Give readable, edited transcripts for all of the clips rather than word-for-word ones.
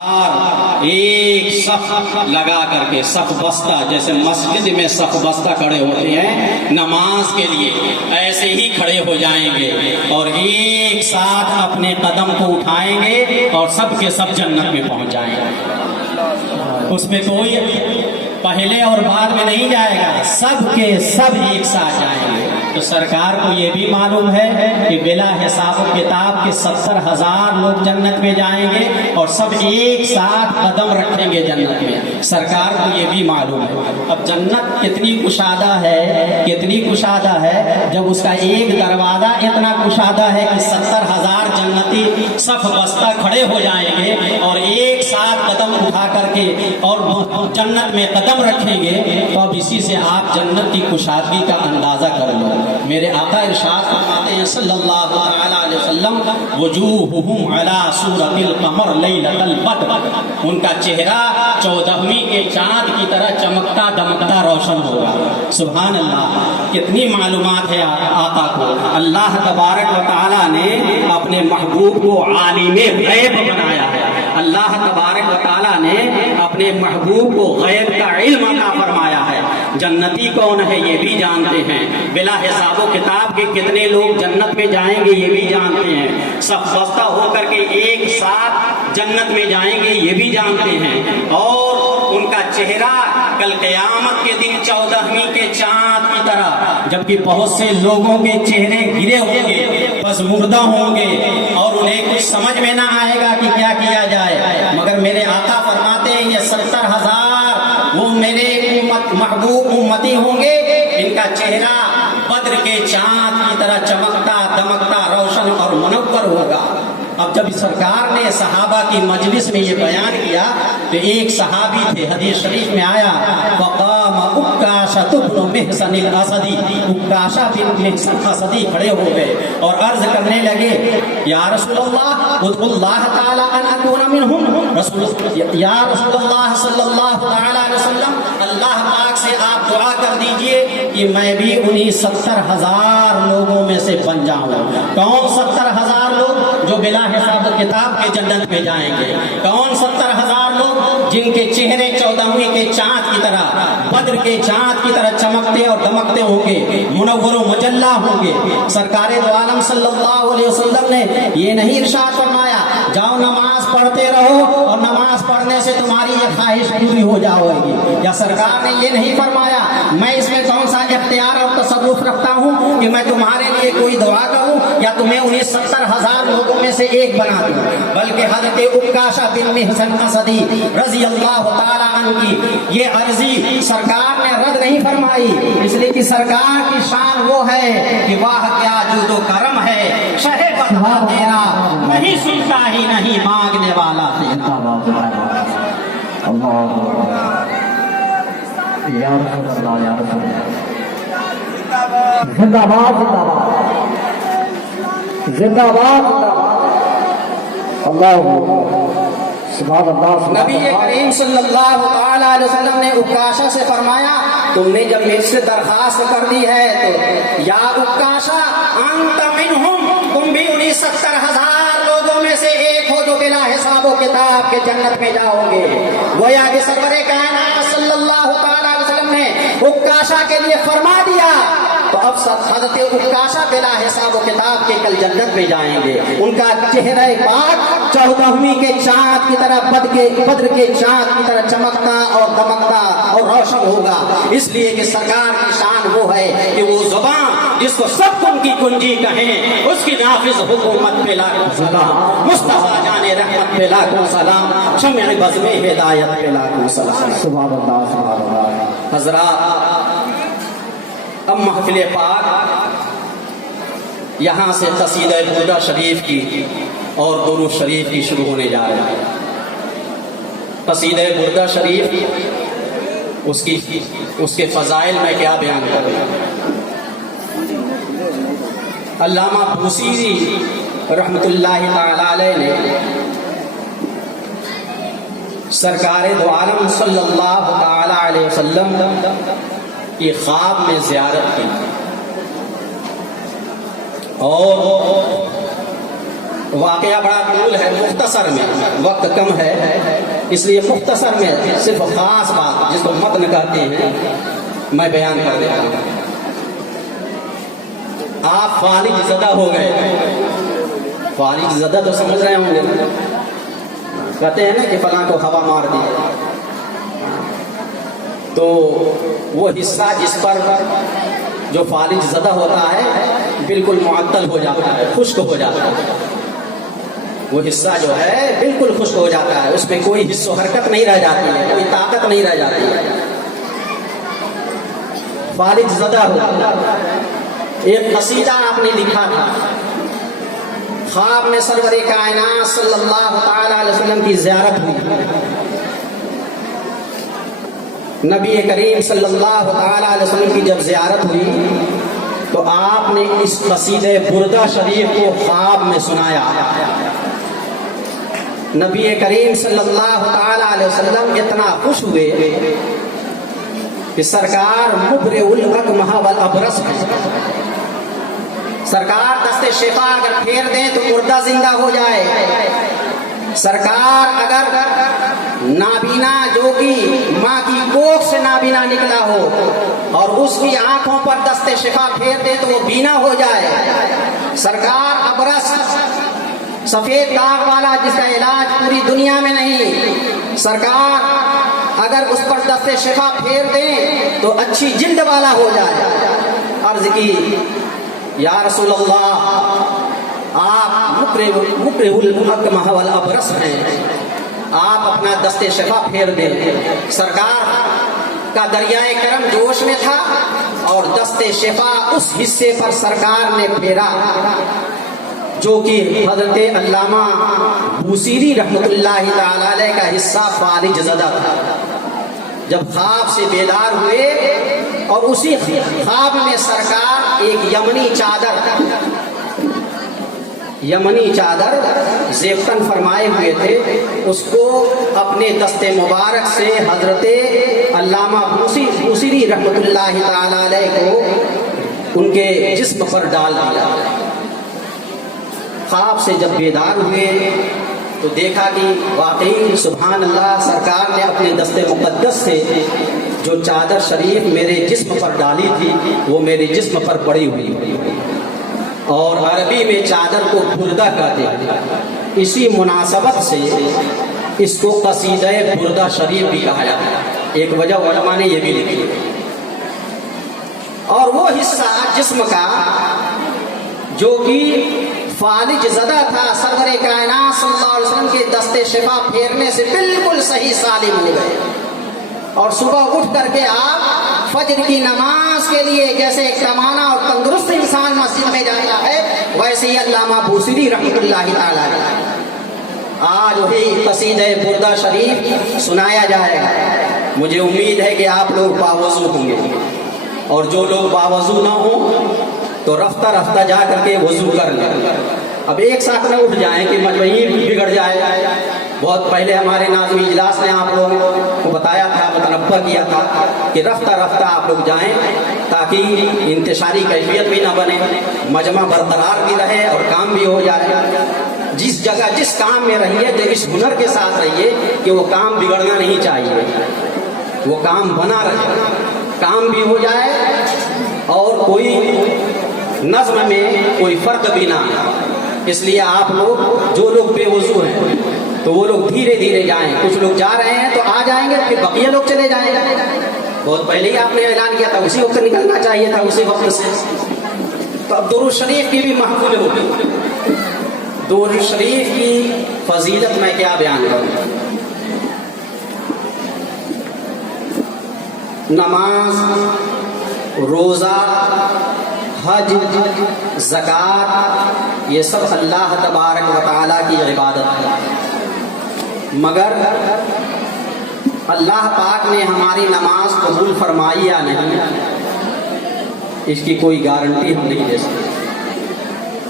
ایک صف لگا کر کے صف بستہ، جیسے مسجد میں صف بستہ کھڑے ہوتے ہیں نماز کے لیے، ایسے ہی کھڑے ہو جائیں گے اور ایک ساتھ اپنے قدم کو اٹھائیں گے اور سب کے سب جنت میں پہنچ جائیں گے۔ اس میں کوئی پہلے اور بعد میں نہیں جائے گا، سب کے سب ایک ساتھ جائیں گے۔ تو سرکار کو یہ بھی معلوم ہے کہ بلا حساب و کتاب کے 70,000 لوگ جنت میں جائیں گے اور سب ایک ساتھ قدم رکھیں گے جنت میں، سرکار کو یہ بھی معلوم ہے۔ اب جنت کتنی کشادہ ہے، کتنی کشادہ ہے، جب اس کا ایک دروازہ اتنا کشادہ ہے کہ 70,000 جنتی صف بستہ کھڑے ہو جائیں گے اور ایک ساتھ قدم اٹھا کر کے اور جنت میں قدم رکھیں گے، تو اب اسی سے آپ جنت کی کشادگی کا اندازہ کر لو۔ میرے آقا ارشاد فرماتے ہیں صلی اللہ علیہ وسلم، وجوہہم علی صورت القمر لیلۃ البدر، ان کا چہرہ 14ویں کے چاند کی طرح چمکتا دمکتا روشن ہوگا۔ سبحان اللہ، کتنی معلومات ہے آقا کو۔ اللہ تبارک و تعالی نے اپنے محبوب کو عالم غیب بنایا ہے، اللہ تبارک و تعالی نے اپنے محبوب کو غیب کا علم عطا فرمایا ہے۔ جنتی کون ہے یہ بھی جانتے ہیں، بلا حساب و کتاب کے کتنے لوگ جنت میں جائیں گے یہ بھی جانتے ہیں، سب بستہ ہو کر کے ایک ساتھ جنت میں جائیں گے یہ بھی جانتے ہیں، اور ان کا چہرہ کل قیامت کے دن 14ویں کے چاند کی طرح، جبکہ بہت سے لوگوں کے چہرے گرے ہوں گے، بس مردہ ہوں گے اور انہیں کچھ سمجھ میں نہ آئے گا کہ کیا کیا جائے، مگر میرے آقا فرماتے ہیں یہ 70,000 وہ میرے محبوب امتی ہوں گے، ان کا چہرہ بدر کے چاند کی طرح چمکتا دمکتا روشن اور منور ہوگا۔ اب جب سرکار نے صحابہ کی مجلس میں یہ بیان کیا تو ایک صحابی تھے، حدیث شریف میں آیا وقام عکاشہ بن محصن الاسدی، عکاشہ بن محصن الاسدی کھڑے ہو گئے اور عرض کرنے لگے یا رسول اللہ ادعو اللہ تعالی ان اکون منہم، یا رسول اللہ صلی اللہ تعالی علیہ وسلم اللہ پاک سے آپ دعا کر دیجئے کہ میں بھی انہی 70,000 لوگوں میں سے بن جاؤں۔ کون 70,000 لوگ جو بلا حساب و کتاب کے جنت میں جائیں گے؟ کون 70,000 لوگ جن کے چہرے 14ویں کے چاند کی طرح بدر کے چاند کی طرح چمکتے اور دمکتے ہوں گے، منور و مجلہ ہوں گے؟ سرکار دو عالم صلی اللہ علیہ وسلم نے یہ نہیں ارشاد فرمایا جاؤ نماز پڑھتے رہو اور نماز پڑھنے سے تمہاری یہ خواہش پوری ہو جائے گی، یا سرکار نے یہ نہیں فرمایا میں اس میں کون سا اختیار اور تصرف رکھتا ہوں کہ میں تمہارے لیے کوئی دعا کروں یا تمہیں انہیں 70,000 لوگوں میں سے ایک بنا دوں، بلکہ حضرت عکاشہ بن محصن الاسدی رضی اللہ تعالی عنہ کی یہ عرضی سرکار نے رد نہیں فرمائی، اس لیے کہ سرکار کی شان وہ ہے کہ واہ کیا جود و کرم ہے، شہ بتا تیرا نہیں سنتا ہی نہیں مانگنے والا تیرا۔ اللہ یا رسول اللہ، یا رسول اللہ، زندہ باد زندہ باد اللہ سبحان اللہ۔ نبی کریم صلی اللہ تعالی علیہ وسلم نے عکاشہ سے فرمایا تم نے جب مجھ سے درخواست کر دی ہے تو یا عکاشہ انت منہم، تم بھی انہی 70,000 لوگوں میں سے ایک ہو جو بلا حساب و کتاب کے جنت میں جاؤ گے۔ گویا کہ سرور کائنات صلی اللہ تعالی علیہ وسلم نے عکاشہ کے لیے فرما دیا، تو اب حضرت عکاشہ بلا حساب و کتاب کے کل جنت میں جائیں گے، ان کا چہرہ پاک 14ویں کے چاند کی طرح بدر کے چاند کی طرح چمکتا اور دمکتا اور روشن ہوگا، اس لیے کہ سرکار کی شان وہ ہے کہ وہ زبان جس کو سب کن کی کنجی کہیں اس کی نافذ حکومت پہ لاکھوں سلام، مصطفیٰ جان رحمت پہ لاکھوں سلام، شمع بزم ہدایت پہ لاکھوں سلام۔ سبحان اللہ سبحان اللہ۔ حضرات اب محفل پاک یہاں سے قصیدہ بردہ شریف کی اور درود شریف کی شروع ہونے جا رہے ہیں۔ قصیدہ بردہ شریف اس کے فضائل میں کیا بیان کروں۔ علامہ بوصیری رحمت اللہ تعالی علیہ نے سرکار دو عالم صلی اللہ تعالی علیہ وسلم کی خواب میں زیارت کی اور واقعہ بڑا طول ہے، مختصر میں وقت کم ہے، اس لیے مختصر میں صرف خاص بات جس کو متن کہتے ہیں میں بیان کر دیتا ہوں۔ آپ فالج زدہ ہو گئے، فالج زدہ تو سمجھ رہے ہوں گے، کہتے ہیں نا کہ فلاں کو ہوا مار دی، تو وہ حصہ جس پر جو فالج زدہ ہوتا ہے بالکل معطل ہو جاتا ہے، خشک ہو جاتا ہے، وہ حصہ جو ہے بالکل خشک ہو جاتا ہے، اس میں کوئی حص و حرکت نہیں رہ جاتی ہے، کوئی طاقت نہیں رہ جاتی ہے، فالج زدہ ہو۔ ایک قصیدہ آپ نے لکھا تھا، خواب میں سرور کائنات صلی اللہ تعالی علیہ وسلم کی زیارت ہوئی، نبی کریم صلی اللہ تعالی علیہ وسلم کی جب زیارت ہوئی تو آپ نے اس قصیدہ بردہ شریف کو خواب میں سنایا۔ نبی کریم صلی اللہ تعالی علیہ وسلم اتنا خوش ہوئے کہ سرکار مبرئ الاکمہ والابرص ہے، سرکار دست شفا اگر پھیر دیں تو مردہ زندہ ہو جائے، سرکار اگر نابینا جو کہ ماں کی کوکھ سے نابینا نکلا ہو اور اس کی آنکھوں پر دست شفا پھیر دیں تو وہ بینا ہو جائے، سرکار ابرص سفید داغ والا جس کا علاج پوری دنیا میں نہیں، سرکار اگر اس پر دست شفا پھیر دیں تو اچھی جلد والا ہو جائے۔ عرض کی یا رسول اللہ آپ مقرئ الاکمہ والابرص ہیں، آپ اپنا دست شفا پھیر دیں۔ سرکار کا دریائے کرم جوش میں تھا اور دست شفا اس حصے پر سرکار نے پھیرا جو کہ حضرت علامہ بوصیری رحمۃ اللہ تعالی علیہ کا حصہ فالج زدہ تھا۔ جب خواب سے بیدار ہوئے اور اسی خواب میں سرکار ایک یمنی چادر زیفتن فرمائے ہوئے تھے، اس کو اپنے دست مبارک سے حضرت علامہ بوصیری رحمۃ اللہ تعالی علیہ کو ان کے جسم پر ڈال دیا۔ خواب سے جب بیدار ہوئے تو دیکھا کہ واقعی سبحان اللہ سرکار نے اپنے دست مقدس سے جو چادر شریف میرے جسم پر ڈالی تھی وہ میرے جسم پر پڑی ہوئی، اور عربی میں چادر کو بردہ کہتے ہیں، اسی مناسبت سے اس کو قصیدہ بردہ شریف بھی کہا جاتا ہے، ایک وجہ علماء نے یہ بھی لکھی۔ اور وہ حصہ جسم کا جو کہ فالج زدہ تھا، سرور کائنات صلی اللہ علیہ وسلم کے دست شفا پھیرنے سے بالکل صحیح سالم ہو گئے، اور صبح اٹھ کر کے آپ فجر کی نماز کے لیے جیسے ایک تمانا اور تندرست انسان مسجد میں جاتا ہے، ویسے ہی علامہ بوصیری رحمۃ اللہ تعالی علیہ آج وہی قصیدہ بردہ شریف سنایا جائے گا۔ مجھے امید ہے کہ آپ لوگ باوضو ہوں گے، اور جو لوگ باوضو نہ ہوں تو رفتہ رفتہ جا کر کے وضو کر لیں۔ اب ایک ساتھ نہ اٹھ جائیں کہ مجموعی بگڑ جائے۔ بہت پہلے ہمارے ناظمی اجلاس نے آپ لوگوں کو بتایا تھا، متنبہ کیا تھا کہ رفتہ رفتہ آپ لوگ جائیں تاکہ انتشاری کیفیت بھی نہ بنے، مجمع برقرار بھی رہے اور کام بھی ہو جائے۔ جس جگہ جس کام میں رہیے تو اس ہنر کے ساتھ رہیے کہ وہ کام بگڑنا نہیں چاہیے، وہ کام بنا رہے، کام بھی ہو جائے اور کوئی نظم میں کوئی فرق بھی نہ آئے۔ اس لیے آپ لوگ جو لوگ بے وضو ہیں تو وہ لوگ دھیرے دھیرے جائیں، کچھ لوگ جا رہے ہیں تو آ جائیں گے، پھر بقیہ لوگ چلے جائیں گے۔ بہت پہلے ہی آپ نے اعلان کیا تھا، اسی وقت نکلنا چاہیے تھا، اسی وقت سے۔ تو اب درود شریف کی بھی محفل ہوگی، درود شریف کی فضیلت میں کیا بیان کروں۔ نماز، روزہ، حج، زکوٰۃ، یہ سب اللہ تبارک و تعالیٰ کی عبادت ہے، مگر اللہ پاک نے ہماری نماز قبول فرمائی یا نہیں اس کی کوئی گارنٹی ہم نہیں دے سکتے۔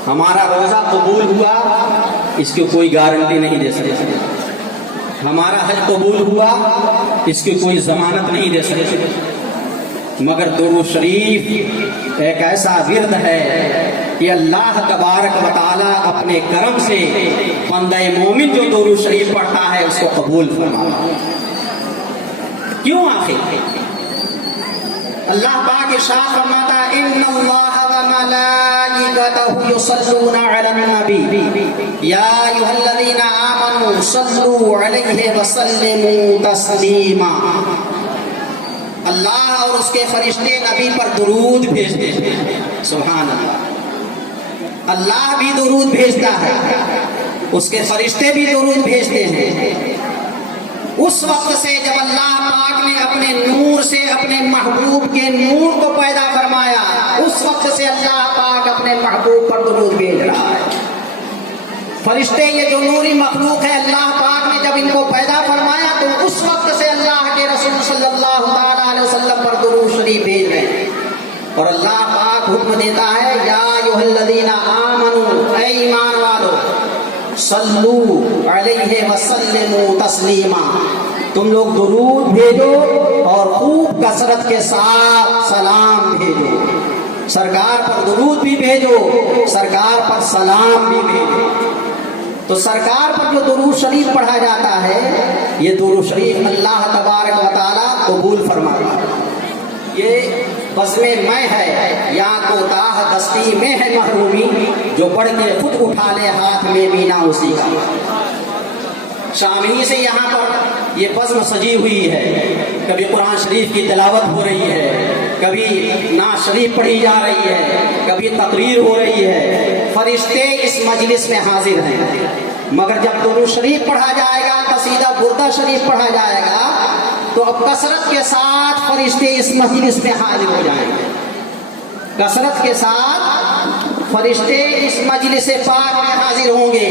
ہمارا روزہ قبول ہوا اس کی کوئی گارنٹی نہیں دے سکتے، ہمارا حج قبول ہوا اس کی کوئی ضمانت نہیں دے سکتے، مگر درود شریف ایک ایسا ورد ہے کہ اللہ تبارک و تعالیٰ اپنے کرم سے بندہ مومن جو درود شریف پڑھتا ہے اس کو قبول فرماتا ہے۔ کیوں آخر اللہ پاک ارشاد فرماتا ہے ان اللہ و ملائکتہ یصلون علی النبی یا ایھا الذین آمنوا صلوا علیہ وسلموا تسلیما۔ اللہ اور اس کے فرشتے نبی پر درود بھیجتے ہیں۔ سبحان اللہ، اللہ بھی درود بھیجتا ہے، اس کے فرشتے بھی درود بھیجتے ہیں۔ اس وقت سے جب اللہ پاک نے اپنے نور سے اپنے محبوب کے نور کو پیدا فرمایا، اس وقت سے اللہ پاک اپنے محبوب پر درود بھیج رہا ہے۔ فرشتے یہ جو نوری مخلوق ہے، اللہ پاک نے جب ان کو پیدا فرمایا تو اس وقت سے اللہ کے رسول صلی اللہ علیہ وسلم پر درود شریف بھیج رہے ہیں۔ اور اللہ پاک حکم دیتا ہے یا ایھا الذین آمنوا، اے ایمان والو، صلو علیہ وسلموا تسلیما، تم لوگ درود بھیجو اور خوب کثرت کے ساتھ سلام بھیجو۔ سرکار پر درود بھی بھیجو، سرکار پر سلام بھی بھیجو۔ تو سرکار پر جو درود شریف پڑھا جاتا ہے، یہ درود شریف اللہ تبارک و تعالیٰ قبول فرماتا ہے۔ یہ بزم میں ہے یا کوتاہ دستی میں ہے محرومی، جو پڑھ کے خود اٹھا لے ہاتھ میں بینا اسی کا۔ شام ہی سے یہاں پر یہ بزم سجی ہوئی ہے، کبھی قرآن شریف کی تلاوت ہو رہی ہے، کبھی نعت شریف پڑھی جا رہی ہے، کبھی تقریر ہو رہی ہے۔ فرشتے اس مجلس میں حاضر ہیں، مگر جب درود شریف پڑھا جائے گا، قصیدہ بردہ شریف پڑھا جائے گا، تو اب کثرت کے ساتھ فرشتے اس مجلس میں حاضر ہو جائیں گے۔ کثرت کے ساتھ فرشتے اس مجلس پاک میں حاضر ہوں گے۔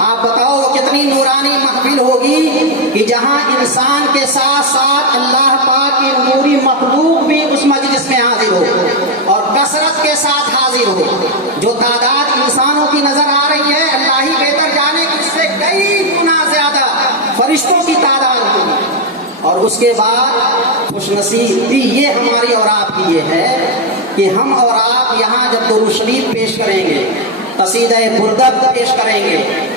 آپ بتاؤ کتنی نورانی محفل ہوگی کہ جہاں انسان کے ساتھ ساتھ اللہ پاک کی نوری مخلوق بھی اس مجلس میں حاضر ہو اور کثرت کے ساتھ حاضر ہو۔ جو تعداد انسانوں کی نظر آ رہی ہے، اللہ ہی بہتر جانے کہ اس سے کئی گنا زیادہ فرشتوں کی تعداد ہوگی۔ اور اس کے بعد خوش نصیبی یہ ہماری اور آپ کی یہ ہے کہ ہم اور آپ یہاں جب درود شریف پیش کریں گے، قصیدہ بردہ پیش کریں گے،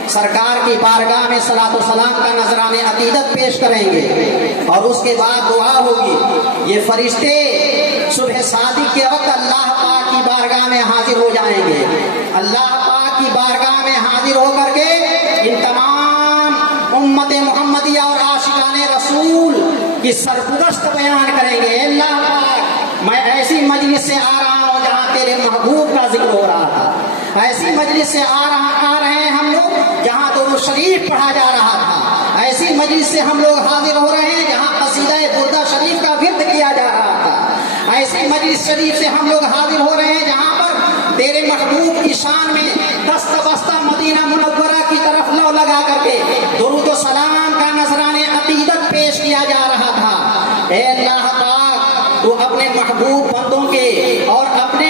سرکار کی بارگاہ میں صلاۃ و سلام کا نذرانِ عقیدت پیش کریں گے، اور اس کے بعد دعا ہوگی۔ یہ فرشتے صبح صادق کے وقت اللہ پاک کی بارگاہ میں حاضر ہو جائیں گے۔ اللہ پاک کی بارگاہ میں حاضر ہو کر کے ان تمام امت محمدیہ اور عاشقان رسول کی سرگزشت بیان کریں گے۔ اللہ پاک، میں ایسی مجلس سے آ رہا ہوں جہاں تیرے محبوب کا ذکر ہو رہا تھا، ایسی مجلس سے آ رہے ہیں ہم لوگ جہاں درود شریف پڑھا جا رہا تھا، ایسی مجلس سے ہم لوگ حاضر ہو رہے ہیں جہاں قصیدہ بردہ شریف کا ورد کیا جا رہا تھا، ایسی مجلس شریف سے ہم لوگ حاضر ہو رہے ہیں جہاں پر تیرے محبوب کی شان میں دست بستہ مدینہ منورہ کی طرف لو لگا کر کے درود و سلام کا نذرانِ عقیدت پیش کیا جا رہا تھا۔ اے اللہ پاک، تو اپنے محبوب بندوں کے اور اپنے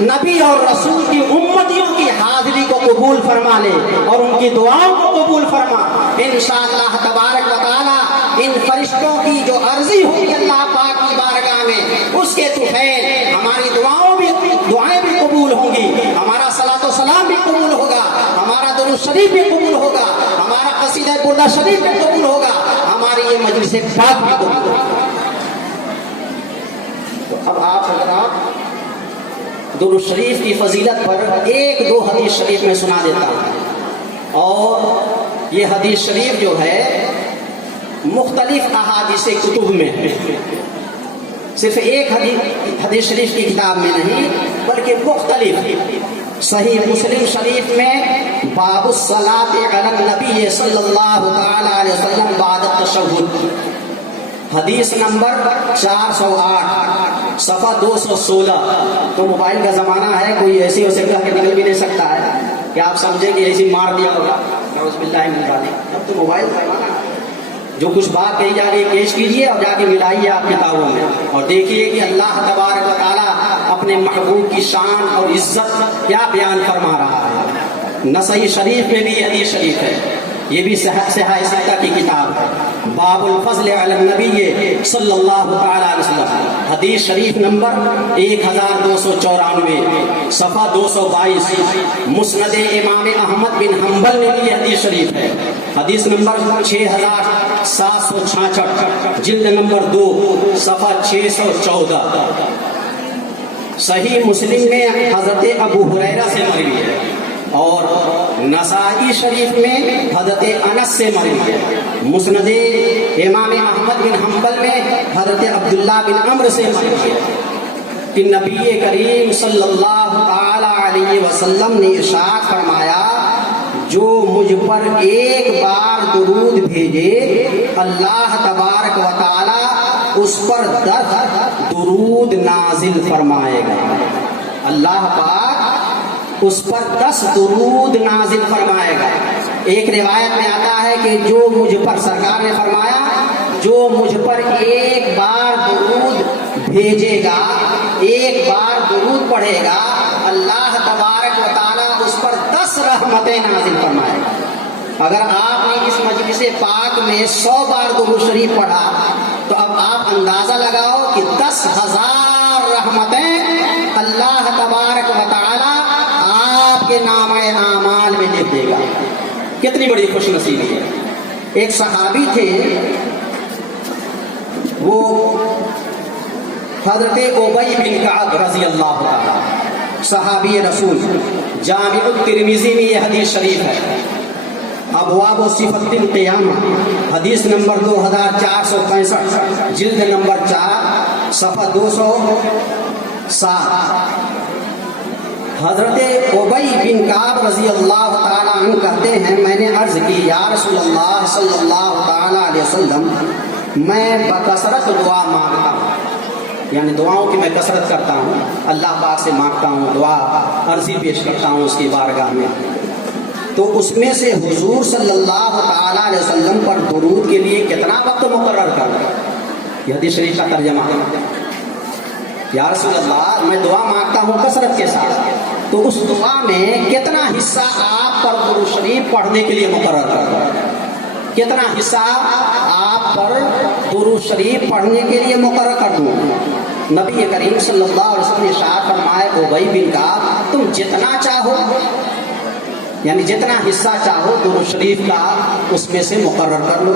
نبی اور رسول کی امتیوں کی حاضری کو قبول فرما لے اور ان کی دعاؤں کو قبول فرما۔ انشاءاللہ تبارک و تعالی ان فرشتوں کی جو عرضی ہوگی اللہ پاک کی بارگاہ میں، اس کے طفیل ہماری دعائیں بھی قبول ہوں گی، ہمارا صلاۃ و سلام بھی قبول ہوگا، ہمارا درود شریف بھی قبول ہوگا، ہمارا قصیدہ بردہ شریف بھی قبول ہوگا، ہماری یہ مجلس پاک بھی قبول ہوگا۔ تو اب آپ حضرات درود شریف کی فضیلت پر ایک دو حدیث شریف میں سنا دیتا ہوں، اور یہ حدیث شریف جو ہے مختلف احادیث کتب میں ہے، صرف ایک حدیث شریف کی کتاب میں نہیں بلکہ مختلف۔ صحیح مسلم شریف میں باب الصلاۃ علی النبی صلی اللہ تعالی علیہ وسلم بعد التشہد، حدیث نمبر 408 صفحہ 216۔ تو موبائل کا زمانہ ہے، کوئی ایسی ہو سکتا کہ نکل بھی نہیں سکتا ہے کہ آپ سمجھیں کہ ایسی مار دیا ہوگا، نعوذ باللہ من ذالک۔ اب تو موبائل کا زمانہ ہے، جو کچھ بات کہی جا رہی ہے پیش کیجئے اور جا کے ملائیے آپ کتابوں میں، اور دیکھیے کہ اللہ تبارک و تعالیٰ اپنے محبوب کی شان اور عزت کیا بیان فرما رہا ہے۔ نسائی شریف میں بھی حدیث شریف ہے، یہ بھی صحیح ستہ کی کتاب ہے. باب الفضل علی النبی صلی اللہ تعالی علیہ وسلم. حدیث شریف نمبر 1294 صفحہ 222. مسند امام احمد بن حنبل نے بھی حدیث شریف ہے. حدیث نمبر 6766 جلد نمبر 2 صفحہ 614. صحیح مسلم میں حضرت ابو ہریرہ سے مروی ہے اور نسائی شریف میں حضرت انس سے مروی ہے. مسند امام احمد بن حنبل میں حضرت عبداللہ بن عمرو سے مروی ہے کہ نبی کریم صلی اللہ تعالی علیہ وسلم نے ارشاد فرمایا جو مجھ پر ایک بار درود بھیجے اللہ تبارک و تعالی اس پر 10 درود نازل فرمائے گا. اللہ پاک اس پر 10 درود نازل فرمائے گا. ایک روایت میں آتا ہے کہ جو مجھ پر سرکار نے فرمایا جو مجھ پر ایک بار درود بھیجے گا ایک بار درود پڑھے گا اللہ تبارک و تعالیٰ اس پر 10 رحمتیں نازل فرمائے گا. اگر آپ نے اس مجلس پاک میں 100 بار درود شریف پڑھا تو اب آپ اندازہ لگاؤ کہ 10,000 رحمتیں اللہ تبارک و تعالیٰ آپ کے نام اعمال میں لکھ دے گا. کتنی بڑی خوش نصیبی ہے. ایک صحابی تھے وہ حضرت ابی بن کعب رضی اللہ عنہ صحابی رسول. جامع الترمذی میں یہ حدیث شریف ہے. ابواب صفت القیامہ حدیث نمبر 2465 جلد نمبر 4 صفحہ 207. حضرت ابی بن کعب رضی اللہ تعالیٰ عنہ کہتے ہیں میں نے عرض کی یا رسول اللہ صلی اللہ تعالیٰ علیہ وسلم میں بکثرت دعا مانگتا ہوں یعنی دعاؤں کی میں کثرت کرتا ہوں اللہ پاک سے مانگتا ہوں دعا عرضی پیش کرتا ہوں اس کی بارگاہ میں تو اس میں سے حضور صلی اللہ تعالیٰ علیہ وسلم پر درود کے لیے کتنا وقت مقرر کر رہا ہے. یہ حدیث شریف کا ترجمہ ہے. یا رسول اللہ میں دعا مانگتا ہوں کثرت کے ساتھ تو اس دعا میں کتنا حصہ آپ پر درود شریف پڑھنے کے لیے مقرر کر رہا ہے کتنا حصہ آپ پر درود شریف پڑھنے کے لیے مقرر کر دوں. نبی کریم صلی اللہ علیہ وسلم نے ارشاد فرمایا ابی بن کعب تم جتنا چاہو یعنی جتنا حصہ چاہو درود شریف کا اس میں سے مقرر کر لو.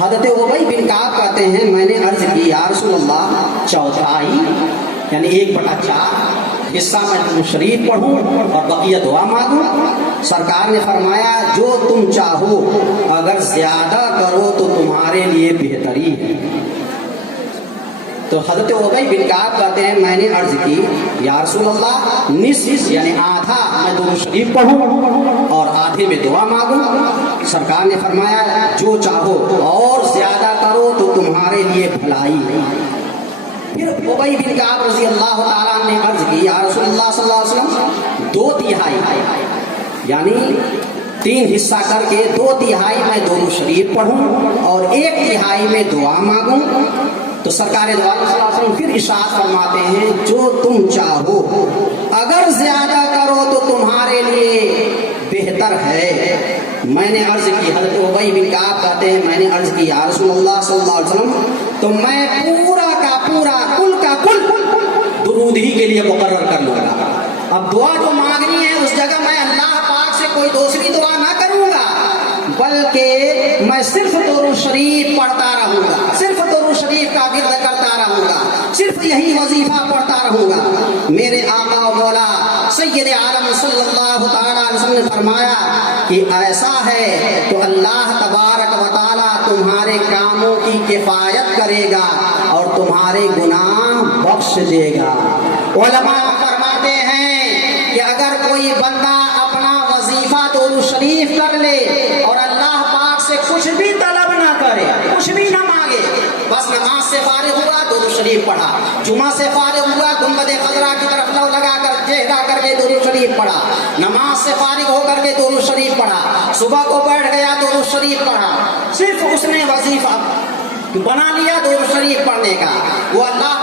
حضرت ابی بن کعب کہتے ہیں میں نے عرض کی یا رسول اللہ چوتھائی یعنی 1/4 حصہ میں درود شریف پڑھوں اور بقیہ دعا مانگوں. سرکار نے فرمایا جو تم چاہو اگر زیادہ کرو تو تمہارے لیے بہتری ہے. تو حضرت ابی بن کعب کہتے ہیں میں نے عرض کی یا رسول اللہ نصف یعنی آدھا میں درود شریف پڑھوں اور آدھے میں دعا مانگوں. سرکار نے فرمایا جو چاہو اور زیادہ کرو تو تمہارے لیے بھلائی ہے. پھر ابی بن کعب رضی اللہ تعالیٰ نے عرض کی یا رسول اللہ صلی اللہ علیہ وسلم 2/3 یعنی 3 حصہ کر کے 2/3 میں درود شریف پڑھوں اور 1/3 میں دعا مانگوں. تو سرکار دو عالم صلی اللہ علیہ وسلم پھر ارشاد فرماتے ہیں جو تم چاہو اگر زیادہ کرو تو تمہارے لیے بہتر ہے. میں نے عرض کی حضرت ابی بن کعب کہتے ہیں میں نے عرض کی یا رسول اللہ صلی اللہ علیہ وسلم تو میں پورا کا پورا کل کا کل درود ہی کے لیے مقرر کر لوں گا. اب دعا جو مانگنی ہے اس جگہ میں اللہ پاک سے کوئی دوسری دعا نہ کروں گا بلکہ میں صرف درود شریف پڑھتا رہوں گا صرف درود شریف کا ورد کرتا رہوں گا صرف یہی وظیفہ پڑھتا رہوں گا. میرے آقا و مولا سید عالم صلی اللہ تعالیٰ علیہ وسلم نے فرمایا کہ ایسا ہے تو اللہ تبارک و تعالیٰ تمہارے کاموں کی کفایت کرے گا اور تمہارے گناہ بخش دے گا. علماء فرماتے ہیں کہ اگر کوئی بندہ اپنا وظیفہ درود شریف کر لے اور اللہ پاک سے کچھ بھی طلب نہ کرے کچھ بھی نہ مانگے بس نماز سے فارغ ہوا درود شریف پڑھا جمعہ سے فارغ ہوا گنبد خضرا کی طرف لو لگا کر چہرہ کر کے درود شریف پڑھا نماز سے فارغ ہو کر کے درود شریف پڑھا صبح کو بیٹھ گیا درود شریف پڑھا صرف اس نے وظیفہ بنا لیا درود شریف پڑھنے کا وہ اللہ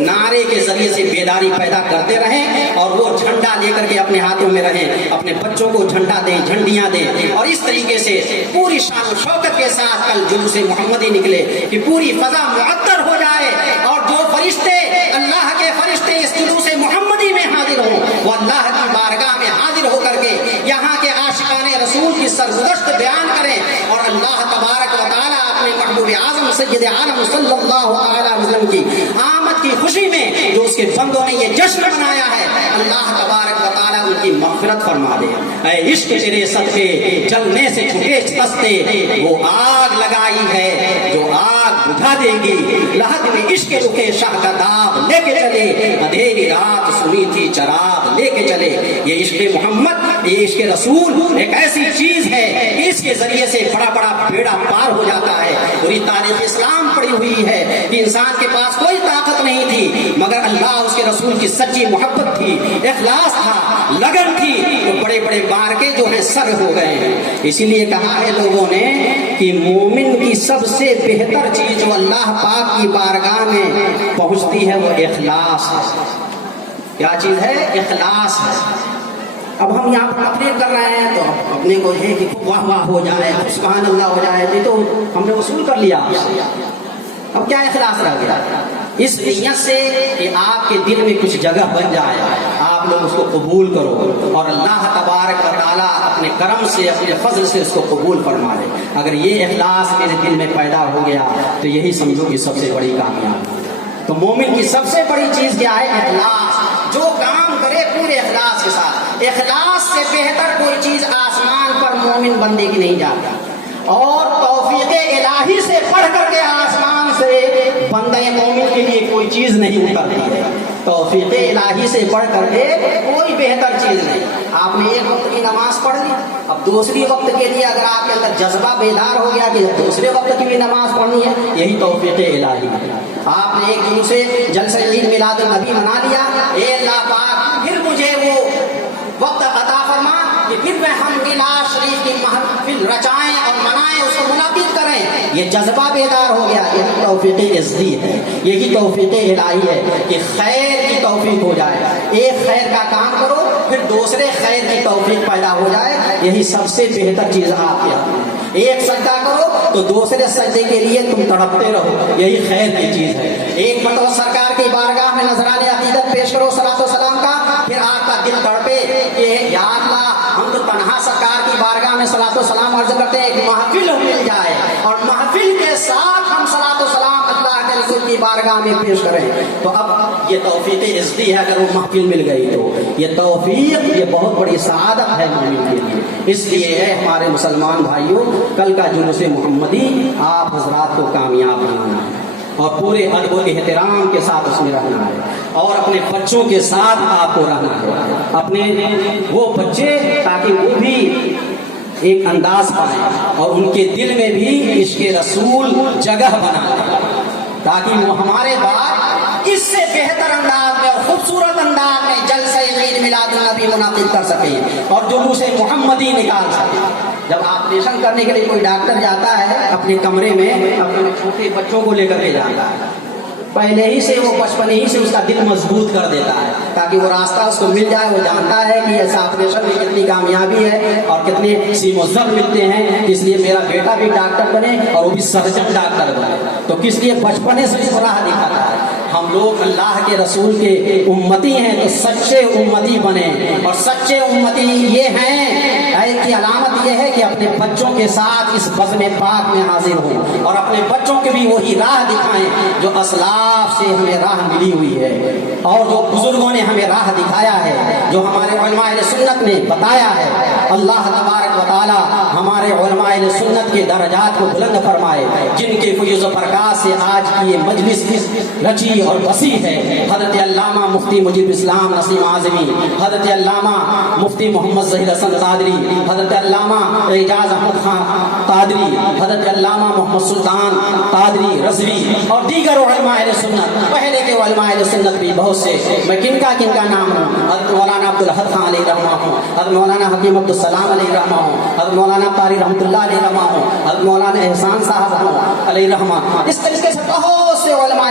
نعرے کے ذریعے سے بیداری پیدا کرتے رہیں اور وہ جھنڈا لے کر کے اپنے ہاتھوں میں رہیں، اپنے بچوں کو جھنڈا دیں، جھنڈیاں دیں، اور اس طریقے سے پوری شان و شوکت کے ساتھ کل جلوس محمدی نکلے کہ پوری فضا معطر ہو جائے، اور جو فرشتے اللہ کے فرشتے اس جلوس محمدی میں حاضر ہوں وہ اللہ کی بارگاہ میں حاضر ہو کر کے یہاں کے عاشقان رسول کی سرگزشت بیان کریں، اور اللہ تبارک و تعالیٰ اپنے محبوب اعظم سید عالم صلی اللہ علیہ وسلم کی آمد کی خوشی میں جو اس کے بندوں نے یہ جشن منایا ہے، اللہ تبارک و تعالیٰ ان کی مغفرت فرما دے۔ اے عشق تیرے صدقے جلنے سے چھٹے تستے، وہ آگ لگائی ہے جو آگ بجھا دے گی، لہد میں عشق رکے شاہ کا داغ لے کے چلے، اندھیری رات سنی تھی چراغ لے کے چلے۔ یہ عشق محمد، یہ عشق رسول ایک ایسی چیز ہے کہ اس کے ذریعے سے بڑا بڑا بیڑا پار ہو جاتا ہے۔ پوری تاریخ اسلام پڑی ہوئی ہے کہ انسان کے پاس کوئی طاقت نہیں تھی، مگر اللہ اس کے رسول کی سچی محبت تھی، اخلاص تھا، لگن تھی، تو بڑے بڑے مارکے جو ہیں سر ہو گئے ہیں۔ اسی لیے کہا ہے لوگوں نے کہ مومن کی سب سے بہتر چیز جو اللہ پاک کی بارگاہ میں پہنچتی ہے وہ اخلاص ہے۔ کیا چیز ہے؟ اخلاص ہے۔ اب ہم یہاں پر تقریر کر رہے ہیں تو اپنے کو ہے کہ واہ واہ ہو جائے، سبحان اللہ ہو جائے، یہ تو ہم نے وصول کر لیا۔ اب کیا اخلاص رہ گیا؟ اس نیت سے کہ آپ کے دل میں کچھ جگہ بن جائے، آپ لوگ اس کو قبول کرو، اور اللہ تبارک و تعالیٰ اپنے کرم سے، اپنے فضل سے اس کو قبول فرما لے۔ اگر یہ اخلاص میرے دل میں پیدا ہو گیا تو یہی سمجھو کہ سب سے بڑی کامیابی۔ تو مومن کی سب سے بڑی چیز کیا ہے؟ اخلاص۔ جو کام کرے پورے اخلاص کے ساتھ، اخلاص سے بہتر کوئی چیز آسمان پر مومن بندے کی نہیں جاتا، اور توفیق الہی سے پڑھ کر کے آسمان سے بندے مومن کے لیے کوئی چیز نہیں اترتی ہے۔ توفیق الہی سے پڑھ کر کے کوئی بہتر چیز نہیں۔ آپ نے ایک وقت کی نماز پڑھ لی، اب دوسری وقت کے لیے اگر آپ کے اندر جذبہ بیدار ہو گیا کہ دوسرے وقت کی بھی نماز پڑھنی ہے، یہی توفیق الہی ہے۔ آپ نے ایک دن سے جلسہ عید میلاد النبی منا لیا، اے اللہ پاک پھر مجھے وہ وقت عطا فرما کہ پھر میں ہم میلاد شریف کی محفل رچائیں اور منائیں، اس کو منعقد کریں۔ یہ جذبہ بیدار ہو گیا، یہی توفیق ازدی ہے، یہی توفیق الہی ہے کہ خیر کی توفیق ہو جائے۔ ایک خیر کا کام کرو پھر دوسرے خیر کی توفیق پیدا ہو جائے، یہی سب سے بہتر چیز آپ کے ہاتھ میں۔ ایک سجدہ کرو تو دوسرے سجدے کے لیے تم تڑپتے رہو، یہی خیر کی چیز ہے۔ ایک مرتبہ سرکار کی بارگاہ میں نذرانِ عقیدت پیش کرو صلاۃ و سلام کا، پھر آپ کا دل تڑپے کہ یا اللہ ہم تو تنہا سرکار کی بارگاہ میں صلاۃ و سلام عرض کرتے ہیں، ایک محفل مل جائے اور محفل کے ساتھ ہم صلاۃ و سلام اللہ کے رسول کی بارگاہ میں پیش کریں، تو اب یہ توفیق ازدی ہے۔ اگر وہ محفل مل گئی تو یہ توفیق، یہ بہت بڑی سعادت ہے مومن کے لیے۔ اس لیے ہے ہمارے مسلمان بھائیوں، کل کا جلوس محمدی آپ حضرات کو کامیاب بنانا ہے، اور پورے ادب و احترام کے ساتھ اس میں رہنا ہے، اور اپنے بچوں کے ساتھ آپ کو رہنا ہے، اپنے وہ بچے تاکہ وہ بھی ایک انداز پائیں اور ان کے دل میں بھی عشق رسول جگہ بنا، تاکہ وہ ہمارے بعد اس سے بہتر انداز میں اور خوبصورت انداز میں جلسہ عید میلاد النبی منعقد کر سکیں اور جلوس محمدی نکال سکیں۔ جب آپریشن کرنے کے لیے کوئی ڈاکٹر جاتا ہے اپنے کمرے میں اپنے چھوٹے بچوں کو لے کر کے جاتا ہے، پہلے ہی سے وہ بچپن ہی سے اس کا دل مضبوط کر دیتا ہے تاکہ وہ راستہ اس کو مل جائے۔ وہ جانتا ہے کہ ایسا آپریشن میں کتنی کامیابی ہے اور کتنے سیم و ضرب ملتے ہیں، اس لیے میرا بیٹا بھی ڈاکٹر بنے اور وہ بھی سرجن ڈاکٹر بنے، تو کس لیے بچپنے سے اس راہ دکھاتا ہے۔ ہم لوگ اللہ کے رسول کے امتی ہیں تو سچے امتی بنے، اور سچے امتی یہ ہیں کی علامت یہ ہے کہ اپنے بچوں کے ساتھ اس بزم پاک میں حاضر ہوں اور اپنے بچوں کے بھی وہی راہ دکھائیں جو اسلاف سے ہمیں راہ ملی ہوئی ہے اور جو بزرگوں نے ہمیں راہ دکھایا ہے، جو ہمارے علماء اہل سنت نے بتایا ہے۔ اللہ تبارک و تعالی ہمارے علماء اہل سنت کے درجات کو بلند فرمائے، جن کے فیض و برکات سے آج کی یہ مجلس رچی اور وسیع ہے۔ حضرت علامہ مفتی مجیب اسلام نسیم اعظمی، حضرت علامہ مفتی محمد ظہیر حسن قادری، حضرت علامہ اعجاز احمد خان قادری، حضرت علامہ محمد سلطان قادری رضوی اور دیگر علماء اہل سنت، پہلے کے علماء اہل سنت بھی بہت سے، میں کن کا نام ہوں، حضرت مولانا عبدالحق خان علیہ رحمہ ہوں، حضرت مولانا حکیم عبدالسلام علیہ رحمہ ہوں، حضرت مولانا قاری رحمۃ اللہ علیہ رحمہ ہوں، حضرت مولانا احسان صاحب ہوں علیہ رحمہ، اس طریقے سے بہت سے علماء